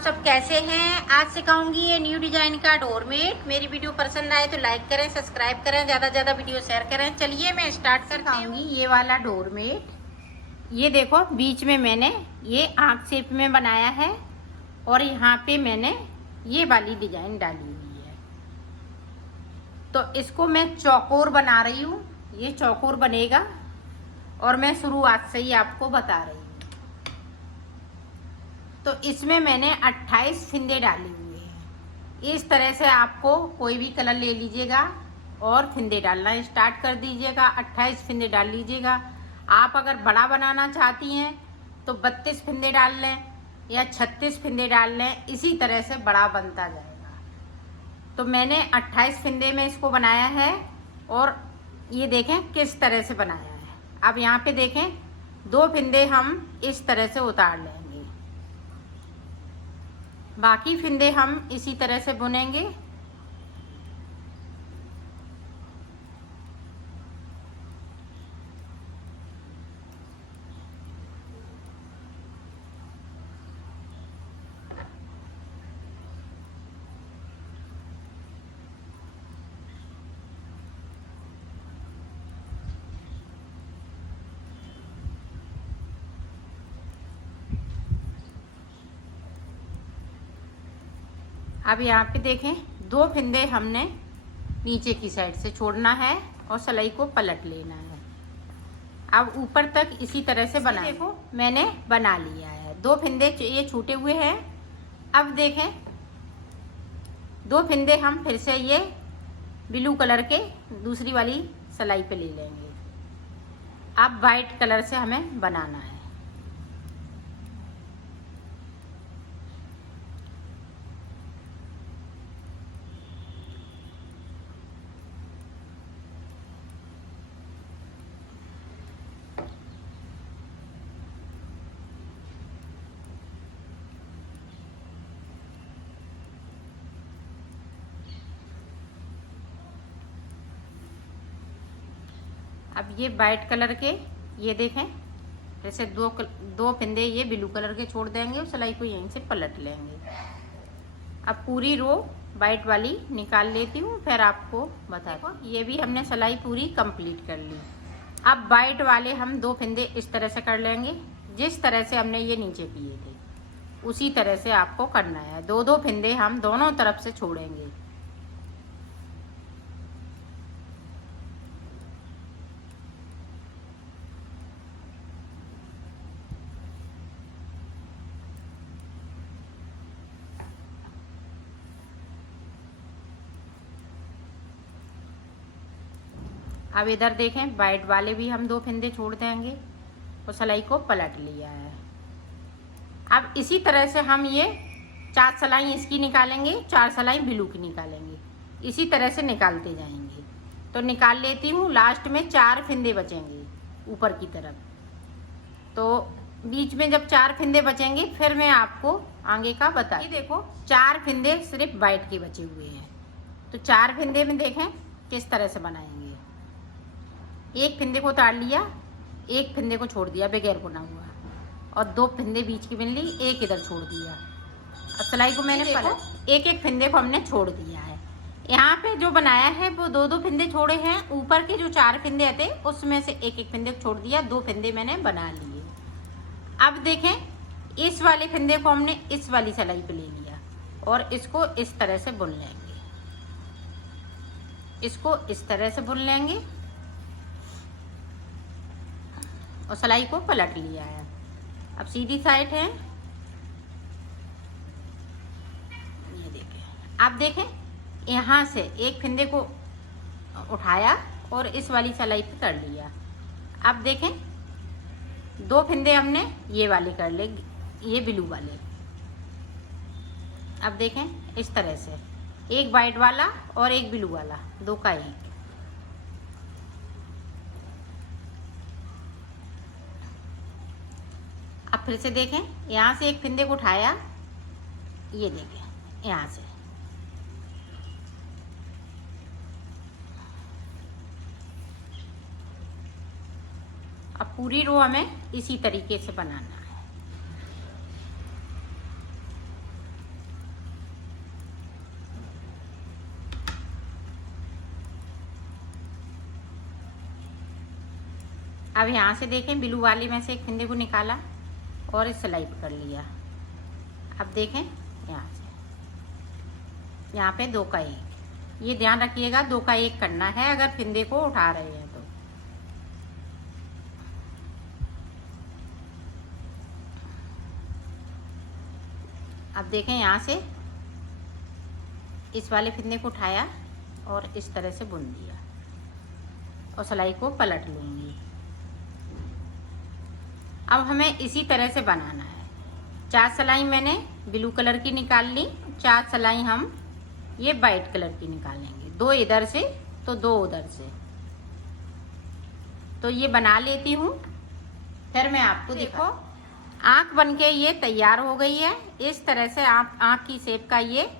आप सब कैसे हैं। आज सिखाऊंगी ये न्यू डिजाइन का डोरमेट। मेरी वीडियो पसंद आए तो लाइक करें, सब्सक्राइब करें, ज़्यादा से ज़्यादा वीडियो शेयर करें। चलिए मैं स्टार्ट करती हूँ। ये वाला डोरमेट, ये देखो बीच में मैंने ये आँख शेप में बनाया है और यहाँ पे मैंने ये वाली डिजाइन डाली हुई है। तो इसको मैं चौकोर बना रही हूँ, ये चौकोर बनेगा और मैं शुरुआत से ही आपको बता रही हूँ। तो इसमें मैंने 28 फिंदे डाले हुए हैं। इस तरह से आपको कोई भी कलर ले लीजिएगा और फिंदे डालना स्टार्ट कर दीजिएगा। 28 फिंदे डाल लीजिएगा। आप अगर बड़ा बनाना चाहती हैं तो 32 फिंदे डाल लें या 36 फिंदे डाल लें, इसी तरह से बड़ा बनता जाएगा। तो मैंने 28 फिंदे में इसको बनाया है और ये देखें किस तरह से बनाया है। अब यहाँ पे देखें 2 फिंदे हम इस तरह से उतार लेंगे, बाकी फिंदे हम इसी तरह से बुनेंगे। अब यहाँ पे देखें 2 फिंदे हमने नीचे की साइड से छोड़ना है और सिलाई को पलट लेना है। अब ऊपर तक इसी तरह से बना, देखो मैंने बना लिया है। 2 फिंदे ये छूटे हुए हैं। अब देखें 2 फिंदे हम फिर से ये ब्लू कलर के दूसरी वाली सिलाई पे ले लेंगे। अब वाइट कलर से हमें बनाना है। अब ये वाइट कलर के ये देखें जैसे दो फिंदे ये ब्लू कलर के छोड़ देंगे और सिलाई को यहीं से पलट लेंगे। अब पूरी रो वाइट वाली निकाल लेती हूँ, फिर आपको बता दो। ये भी हमने सिलाई पूरी कंप्लीट कर ली। अब वाइट वाले हम 2 फिंदे इस तरह से कर लेंगे, जिस तरह से हमने ये नीचे किए थे उसी तरह से आपको करना है। 2-2 फिंदे हम दोनों तरफ से छोड़ेंगे। अब इधर देखें वाइट वाले भी हम 2 फिंदे छोड़ देंगे और सिलाई को पलट लिया है। अब इसी तरह से हम ये 4 सिलाई इसकी निकालेंगे, 4 सिलाई ब्लू की निकालेंगे, इसी तरह से निकालते जाएंगे। तो निकाल लेती हूँ। लास्ट में 4 फिंदे बचेंगे ऊपर की तरफ। तो बीच में जब 4 फिंदे बचेंगे फिर मैं आपको आगे का बता। ये देखो 4 फिंदे सिर्फ वाइट के बचे हुए हैं। तो 4 फिंदे में देखें किस तरह से बनाएंगे। एक फिंदे को उतार लिया, एक फिंदे को छोड़ दिया बगैर बुना हुआ और 2 फिंदे बीच की बुन ली, एक इधर छोड़ दिया। अब सिलाई को मैंने एक एक फिंदे को हमने छोड़ दिया है। यहाँ पे जो बनाया है वो 2-2 फिंदे छोड़े हैं। ऊपर के जो 4 फिंदे थे उसमें से एक एक फिंदे को छोड़ दिया, 2 फिंदे मैंने बना लिए। अब देखें इस वाले फिंदे को हमने इस वाली सिलाई पे ले लिया और इसको इस तरह से बुन लेंगे, इसको इस तरह से बुन लेंगे और सिलाई को पलट लिया है। अब सीधी साइड है, ये देखें। आप देखें यहाँ से एक फिंदे को उठाया और इस वाली सिलाई पे कर लिया। अब देखें 2 फिंदे हमने ये वाले कर ले, ये ब्लू वाले। अब देखें इस तरह से एक वाइट वाला और एक ब्लू वाला, 2 का एक। अब फिर से देखें यहाँ से एक फिंदे को उठाया, ये देखें यहाँ से। अब पूरी रो हमें इसी तरीके से बनाना है। अब यहाँ से देखें ब्लू वाले में से एक फंदे को निकाला और इस सिलाई कर लिया। अब देखें यहाँ से यहाँ पे 2 का 1, ये ध्यान रखिएगा 2 का 1 करना है अगर फंदे को उठा रहे हैं तो। अब देखें यहाँ से इस वाले फंदे को उठाया और इस तरह से बुन दिया और सिलाई को पलट लूँगी। अब हमें इसी तरह से बनाना है। 4 सिलाई मैंने ब्लू कलर की निकाल ली, 4 सिलाई हम ये वाइट कलर की निकालेंगे, 2 इधर से तो 2 उधर से। तो ये बना लेती हूँ, फिर मैं आपको देखो आँख बनके ये तैयार हो गई है। इस तरह से आप आँख की शेप का ये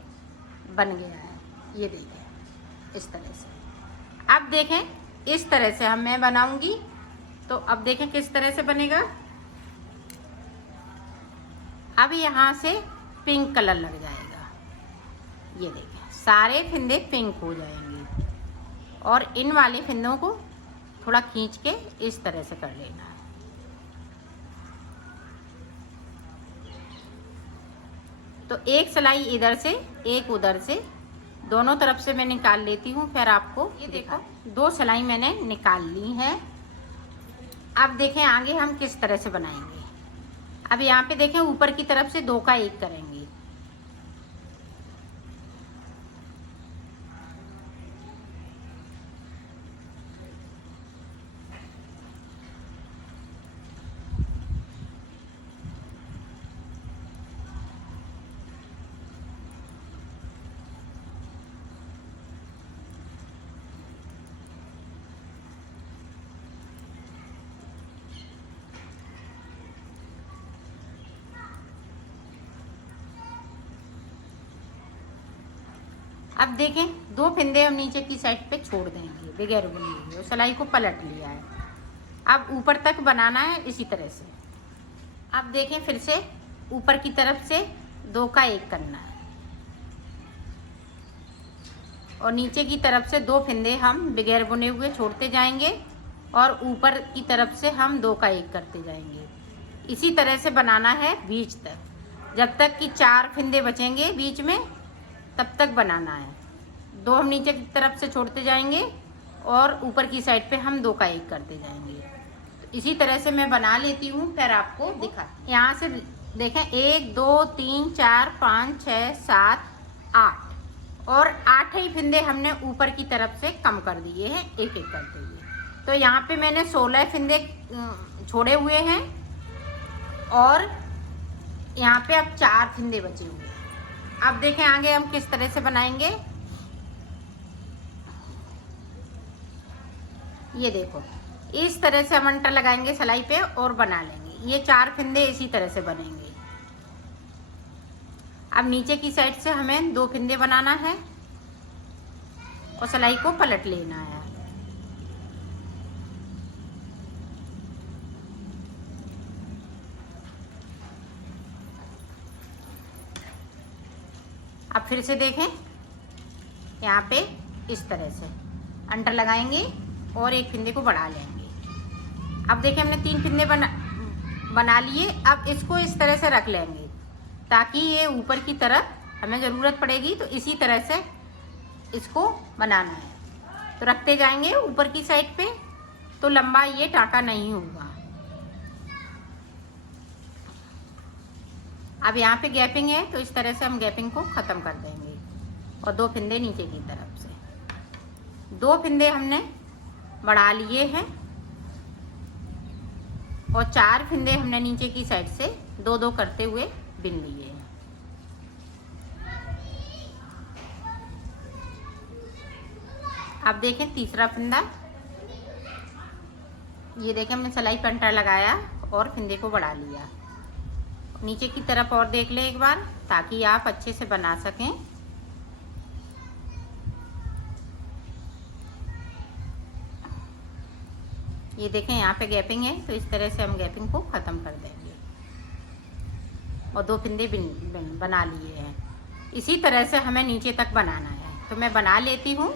बन गया है, ये देखें इस तरह से। अब देखें इस तरह से मैं बनाऊंगी तो अब देखें किस तरह से बनेगा। अब यहाँ से पिंक कलर लग जाएगा, ये देखें सारे फंदे पिंक हो जाएंगे और इन वाले फंदों को थोड़ा खींच के इस तरह से कर लेना है। तो एक सिलाई इधर से एक उधर से दोनों तरफ से मैं निकाल लेती हूँ, फिर आपको ये देखो 2 सिलाई मैंने निकाल ली है। अब देखें आगे हम किस तरह से बनाएंगे। अब यहाँ पे देखें ऊपर की तरफ से 2 का 1 करेंगे। अब देखें 2 फंदे हम नीचे की साइड पे छोड़ देंगे बगैर बुनी हुई और सिलाई को पलट लिया है। अब ऊपर तक बनाना है इसी तरह से। अब देखें फिर से ऊपर की तरफ से 2 का 1 करना है और नीचे की तरफ से 2 फंदे हम बगैर बुने हुए छोड़ते जाएंगे और ऊपर की तरफ से हम 2 का 1 करते जाएंगे। इसी तरह से बनाना है बीच तक, जब तक कि 4 फंदे बचेंगे बीच में तब तक बनाना है। 2 हम नीचे की तरफ से छोड़ते जाएंगे और ऊपर की साइड पे हम 2 का 1 करते जाएंगे। तो इसी तरह से मैं बना लेती हूँ, फिर आपको दिखा। यहाँ से देखें 1 2 3 4 5 6 7 8 और 8 ही फंदे हमने ऊपर की तरफ से कम कर दिए हैं एक एक करते हुए। तो यहाँ पे मैंने 16 फंदे छोड़े हुए हैं और यहाँ पे अब 4 फंदे बचे हुए हैं। अब देखें आगे हम किस तरह से बनाएंगे। ये देखो इस तरह से हम अंटर लगाएंगे सिलाई पे और बना लेंगे। ये 4 फंदे इसी तरह से बनेंगे। अब नीचे की साइड से हमें 2 फंदे बनाना है और सिलाई को पलट लेना है। अब फिर से देखें यहाँ पे इस तरह से अंटर लगाएंगे और एक फंदे को बढ़ा लेंगे। अब देखें हमने 3 फंदे बना लिए। अब इसको इस तरह से रख लेंगे ताकि ये ऊपर की तरफ हमें ज़रूरत पड़ेगी तो इसी तरह से इसको बनाना है। तो रखते जाएंगे ऊपर की साइड पे तो लंबा ये टाँका नहीं होगा। अब यहाँ पे गैपिंग है तो इस तरह से हम गैपिंग को ख़त्म कर देंगे और 2 फंदे नीचे की तरफ से 2 फंदे हमने बढ़ा लिए हैं और 4 फंदे हमने नीचे की साइड से 2-2 करते हुए बिन लिए हैं। अब देखें तीसरा फंदा, ये देखें हमने सिलाई पे अंटर लगाया और फंदे को बढ़ा लिया। नीचे की तरफ और देख लें एक बार ताकि आप अच्छे से बना सकें। ये देखें यहाँ पे गैपिंग है तो इस तरह से हम गैपिंग को ख़त्म कर देंगे और 2 फंदे बना लिए हैं। इसी तरह से हमें नीचे तक बनाना है तो मैं बना लेती हूँ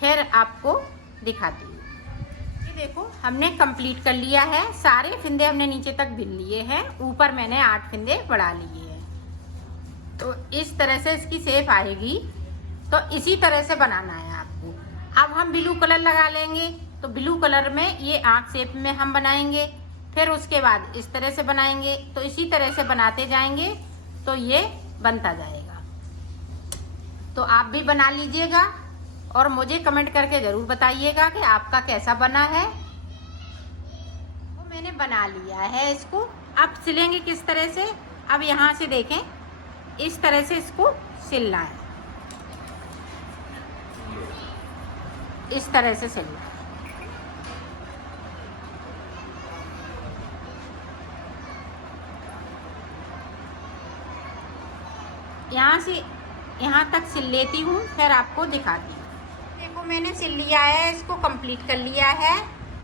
फिर आपको दिखाती हूँ। देखो हमने कंप्लीट कर लिया है, सारे फिंदे हमने नीचे तक बिन लिए हैं, ऊपर मैंने 8 फिंदे बढ़ा लिए हैं। तो इस तरह से इसकी शेप आएगी। तो इसी तरह से बनाना है आपको। अब हम ब्लू कलर लगा लेंगे, तो ब्लू कलर में ये आँख शेप में हम बनाएंगे, फिर उसके बाद इस तरह से बनाएंगे। तो इसी तरह से बनाते जाएंगे तो ये बनता जाएगा। तो आप भी बना लीजिएगा और मुझे कमेंट करके ज़रूर बताइएगा कि आपका कैसा बना है। तो मैंने बना लिया है इसको। अब सिलेंगे किस तरह से, अब यहाँ से देखें, इस तरह से इसको सिलना है, इस तरह से सिलना है। यहाँ से यहाँ तक सिल लेती हूँ, फिर आपको दिखाती हूँ। देखो मैंने सिल लिया है, इसको कंप्लीट कर लिया है।